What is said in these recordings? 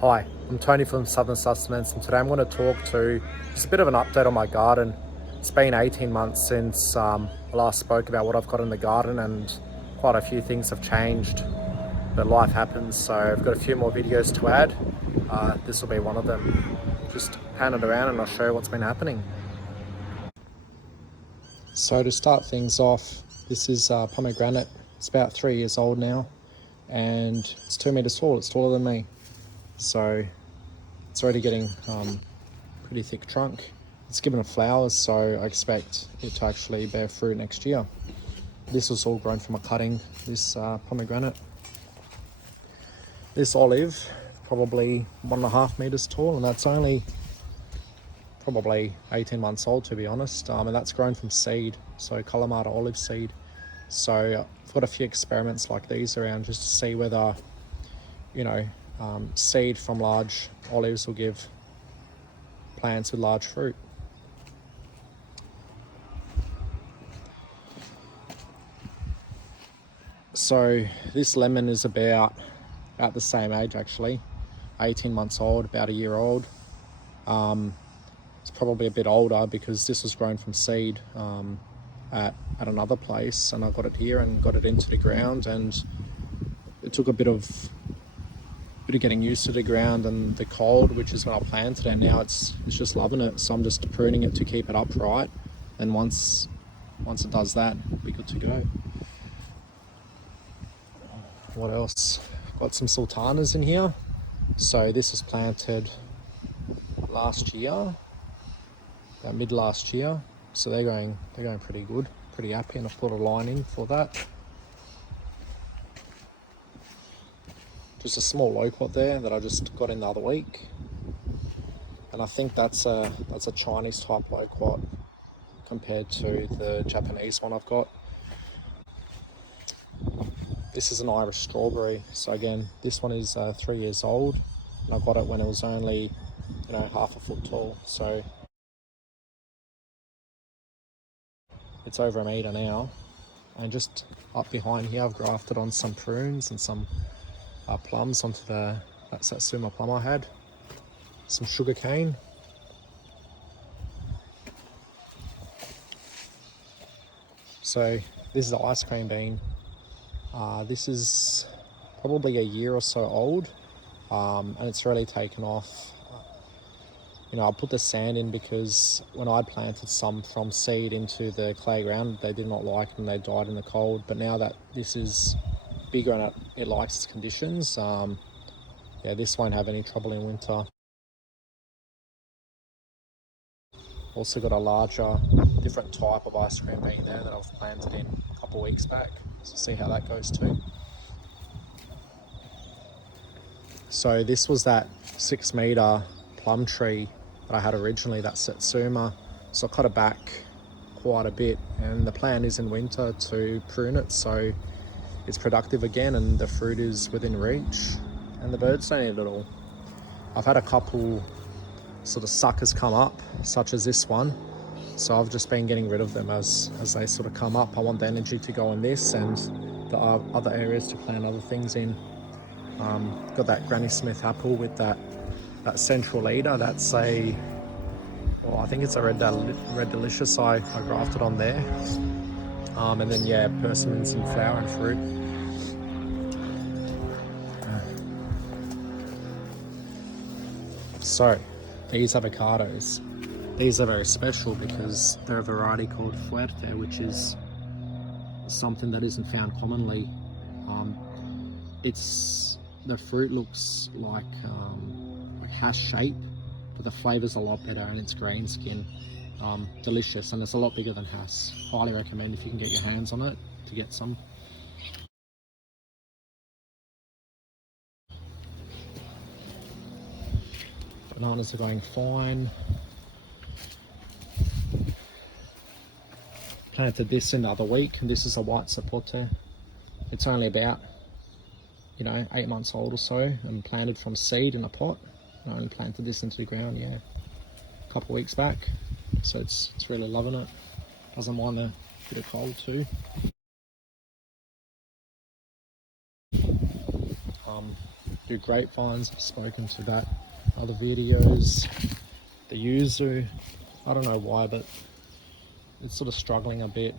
Hi, I'm Tony from Southern Sustenance, and today I'm going to talk to just a bit of an update on my garden. It's been 18 months since I last spoke about what I've got in the garden, and quite a few things have changed, but life happens, so I've got a few more videos to add. This will be one of them. Just hand it around and I'll show you what's been happening. So to start things off, this is pomegranate. It's about 3 years old now, and it's 2 meters tall. It's taller than me. So it's already getting pretty thick trunk. It's given flowers, so I expect it to actually bear fruit next year. This was all grown from a cutting, this pomegranate. This olive, probably 1.5 meters tall, and that's only probably 18 months old, to be honest. And that's grown from seed, so Kalamata olive seed. So I've got a few experiments like these around just to see whether, seed from large olives will give plants with large fruit. So this lemon is about the same age, actually, 18 months old, about a year old. It's probably a bit older because this was grown from seed at another place, and I got it here and got it into the ground, and it took a bit of getting used to the ground and the cold, which is when I planted it. Now it's just loving it, so I'm just pruning it to keep it upright, and once it does that, it'll be good to go. What else? Got some sultanas in here. So this was planted last year, about mid last year. So they're going pretty good, pretty happy, and I've put a line in for that. Just a small loquat there that I just got in the other week, and I think that's a Chinese type loquat compared to the Japanese one I've got. This is an Irish strawberry. So again, this one is 3 years old, and I got it when it was only, half a foot tall. So it's over a metre now. And just up behind here, I've grafted on some prunes and some plums onto that Satsuma plum I had. Some sugar cane. So this is the ice cream bean. This is probably a year or so old, and it's really taken off. I put the sand in because when I planted some from seed into the clay ground, they did not like it and they died in the cold. But now that this is bigger and it likes its conditions, this won't have any trouble in winter. Also got a larger, different type of ice cream bean there that I've planted in a couple of weeks back. So see how that goes too. So this was that 6 metre plum tree that I had originally, that Satsuma. So I cut it back quite a bit, and the plan is in winter to prune it so it's productive again and the fruit is within reach and the birds don't eat it all. I've had a couple sort of suckers come up, such as this one, so I've just been getting rid of them as they sort of come up. I want the energy to go in this and the other areas to plant other things in. Got that Granny Smith apple with that central leader. That's I think it's a red delicious. I grafted on there, and then persimmons in flower and fruit. So these avocados, these are very special because they're a variety called Fuerte, which is something that isn't found commonly. The fruit looks like hash shape, but the flavor's a lot better and it's green skin. Delicious, and it's a lot bigger than hass. Highly recommend if you can get your hands on it to get some. Bananas are going fine. Planted this in the other week, and this is a white sapote. It's only about 8 months old or so, and planted from seed in a pot. I only planted this into the ground a couple of weeks back, so it's really loving it. Doesn't mind a bit of cold too. do grapevines. I've spoken to that other videos. The yuzu, I don't know why, but it's sort of struggling a bit.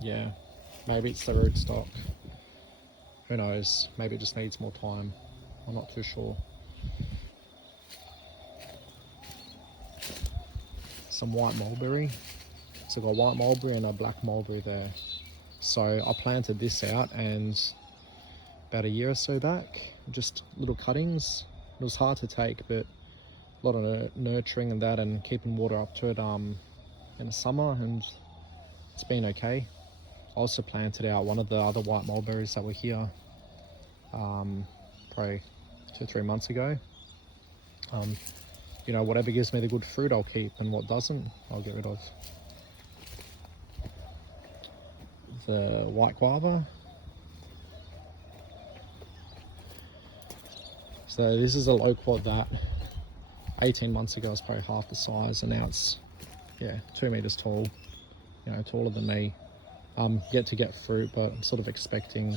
Yeah, maybe it's the rootstock. Who knows? Maybe it just needs more time. I'm not too sure. Some white mulberry. So I've got white mulberry and a black mulberry there. So I planted this out, and about a year or so back, just little cuttings. It was hard to take, but a lot of nurturing and that, and keeping water up to it in the summer, and it's been okay. I also planted out one of the other white mulberries that were here probably 2-3 months ago. You know, whatever gives me the good fruit I'll keep, and what doesn't I'll get rid of. The white guava. So this is a loquat that 18 months ago was probably half the size, and now it's 2 meters tall, you know, taller than me. Yet to get fruit, but I'm sort of expecting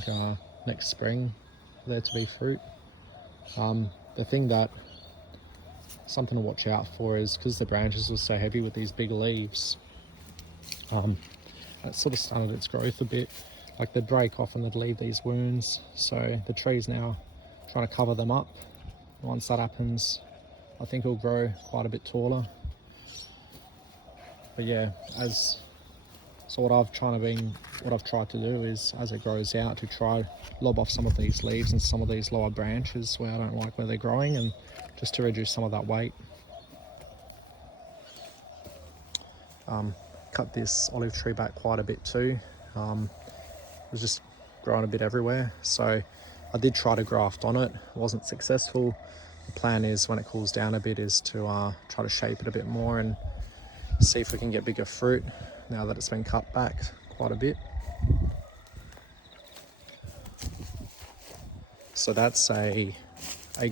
next spring for there to be fruit. The thing that something to watch out for is because the branches were so heavy with these big leaves, it sort of stunted its growth a bit. Like they'd break off and they'd leave these wounds, so the tree's now trying to cover them up. Once that happens, I think it'll grow quite a bit taller. But yeah, what I've tried to do is, as it grows out, to try lob off some of these leaves and some of these lower branches where I don't like where they're growing, and just to reduce some of that weight. Cut this olive tree back quite a bit too. It was just growing a bit everywhere, so I did try to graft on it. It wasn't successful. The plan is, when it cools down a bit, is to try to shape it a bit more and see if we can get bigger fruit now that it's been cut back quite a bit. So that's a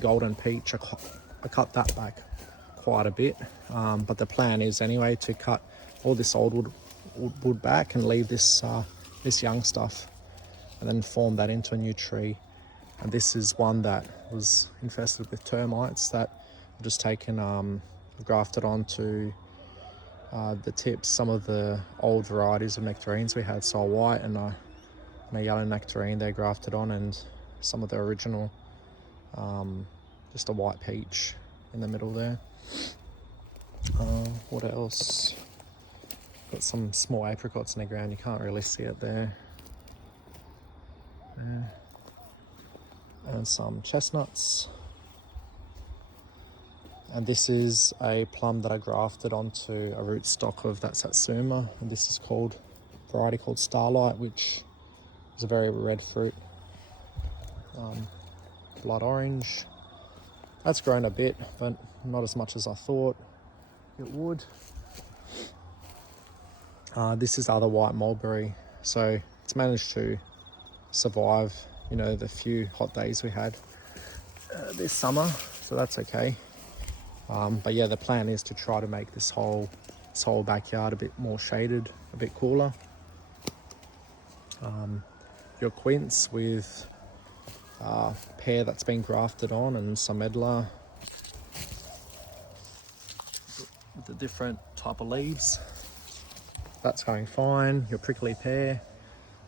golden peach. I cut that back quite a bit, but the plan is anyway to cut all this old wood back and leave this young stuff, and then form that into a new tree. And this is one that was infested with termites that I've just taken, grafted onto the tips. Some of the old varieties of nectarines we had, so a white and a yellow nectarine, they're grafted on, and some of the original, just a white peach in the middle there. What else? Got some small apricots in the ground, you can't really see it there. And some chestnuts. And this is a plum that I grafted onto a rootstock of that Satsuma, and this is a variety called Starlight, which is a very red fruit. Blood orange. That's grown a bit, but not as much as I thought it would. This is other white mulberry, so it's managed to survive, you know, the few hot days we had this summer, so that's okay. But yeah, the plan is to try to make this whole backyard a bit more shaded, a bit cooler. Your quince with pear that's been grafted on, and some medlar with a different type of leaves. That's going fine. Your prickly pear,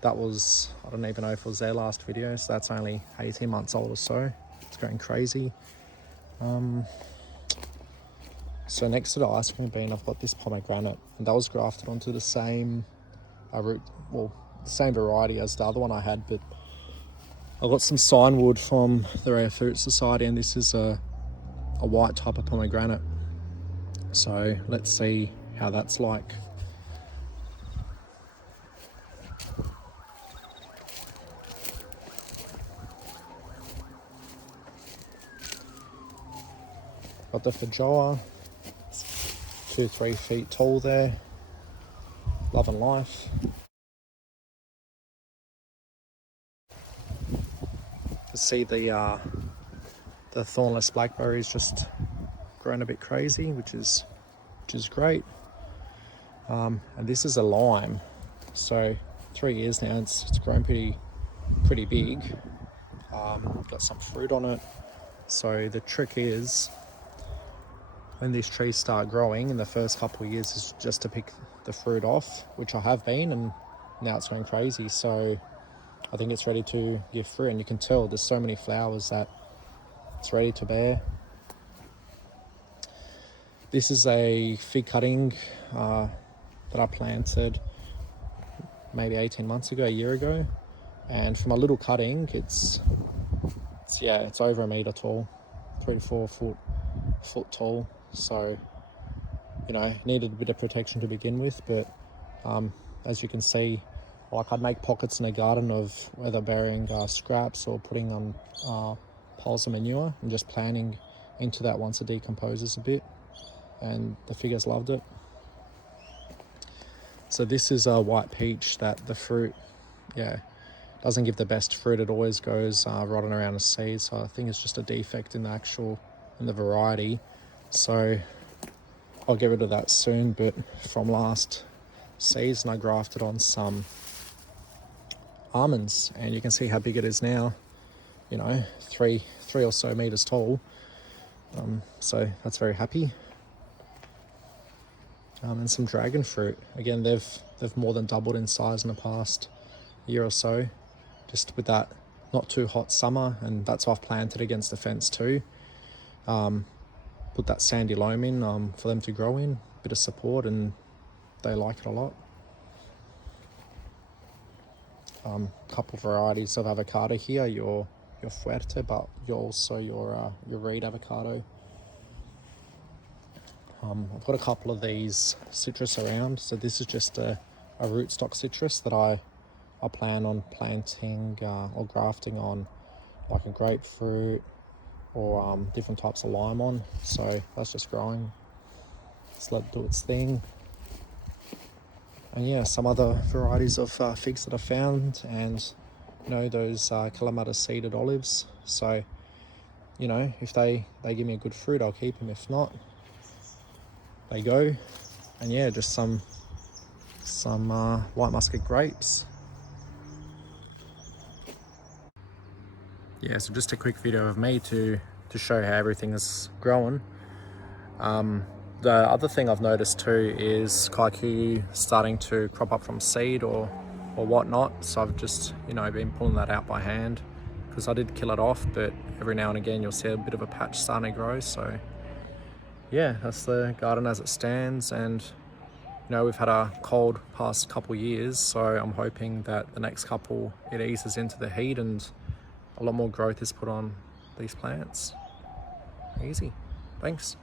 that was, I don't even know if it was their last video, so that's only 18 months old or so. It's going crazy. So next to the ice cream bean, I've got this pomegranate, and that was grafted onto the same the same variety as the other one I had, but I've got some signwood from the Rare Fruit Society, and this is a white type of pomegranate. So let's see how that's like. Got the Feijoa, 2-3 feet tall there, love and life. To see the thornless blackberries just grown a bit crazy, which is great. And this is a lime, so 3 years now, it's grown pretty big. got some fruit on it. So the trick is, when these trees start growing in the first couple of years, is just to pick the fruit off, which I have been, and now it's going crazy. So I think it's ready to give fruit, and you can tell there's so many flowers that it's ready to bear. This is a fig cutting that I planted maybe 18 months ago, a year ago, and from a little cutting, it's over 1 meter tall, 3 to 4 foot tall. So, you know, needed a bit of protection to begin with, but as you can see, like, I'd make pockets in a garden of whether burying scraps or putting on piles of manure and just planting into that once it decomposes a bit, and the figures loved it. So this is a white peach that the fruit, doesn't give the best fruit. It always goes rotting around the seed. So I think it's just a defect in the variety. So I'll get rid of that soon. But from last season, I grafted on some almonds, and you can see how big it is now. You know, three or so meters tall. So that's very happy. And some dragon fruit. Again, they've more than doubled in size in the past year or so, just with that not too hot summer, and that's why I've planted against the fence too. Put that sandy loam in for them to grow in, bit of support, and they like it a lot. Couple varieties of avocado here, your Fuerte, but your reed avocado. I've got a couple of these citrus around. So this is just a rootstock citrus that I plan on planting or grafting on, like a grapefruit or different types of lime on. So that's just growing. Just let it do its thing. And yeah, some other varieties of figs that I found, and you know, those Kalamata seeded olives. So, you know, if they give me a good fruit, I'll keep them. If not, they go. And yeah, just some white muscat grapes. Yeah, so just a quick video of me to show how everything is growing. The other thing I've noticed too is kaiku starting to crop up from seed or whatnot. So I've just, you know, been pulling that out by hand, because I did kill it off, but every now and again you'll see a bit of a patch starting to grow. So yeah, that's the garden as it stands. And you know, we've had a cold past couple years, so I'm hoping that the next couple it eases into the heat and a lot more growth is put on these plants. Easy. Thanks.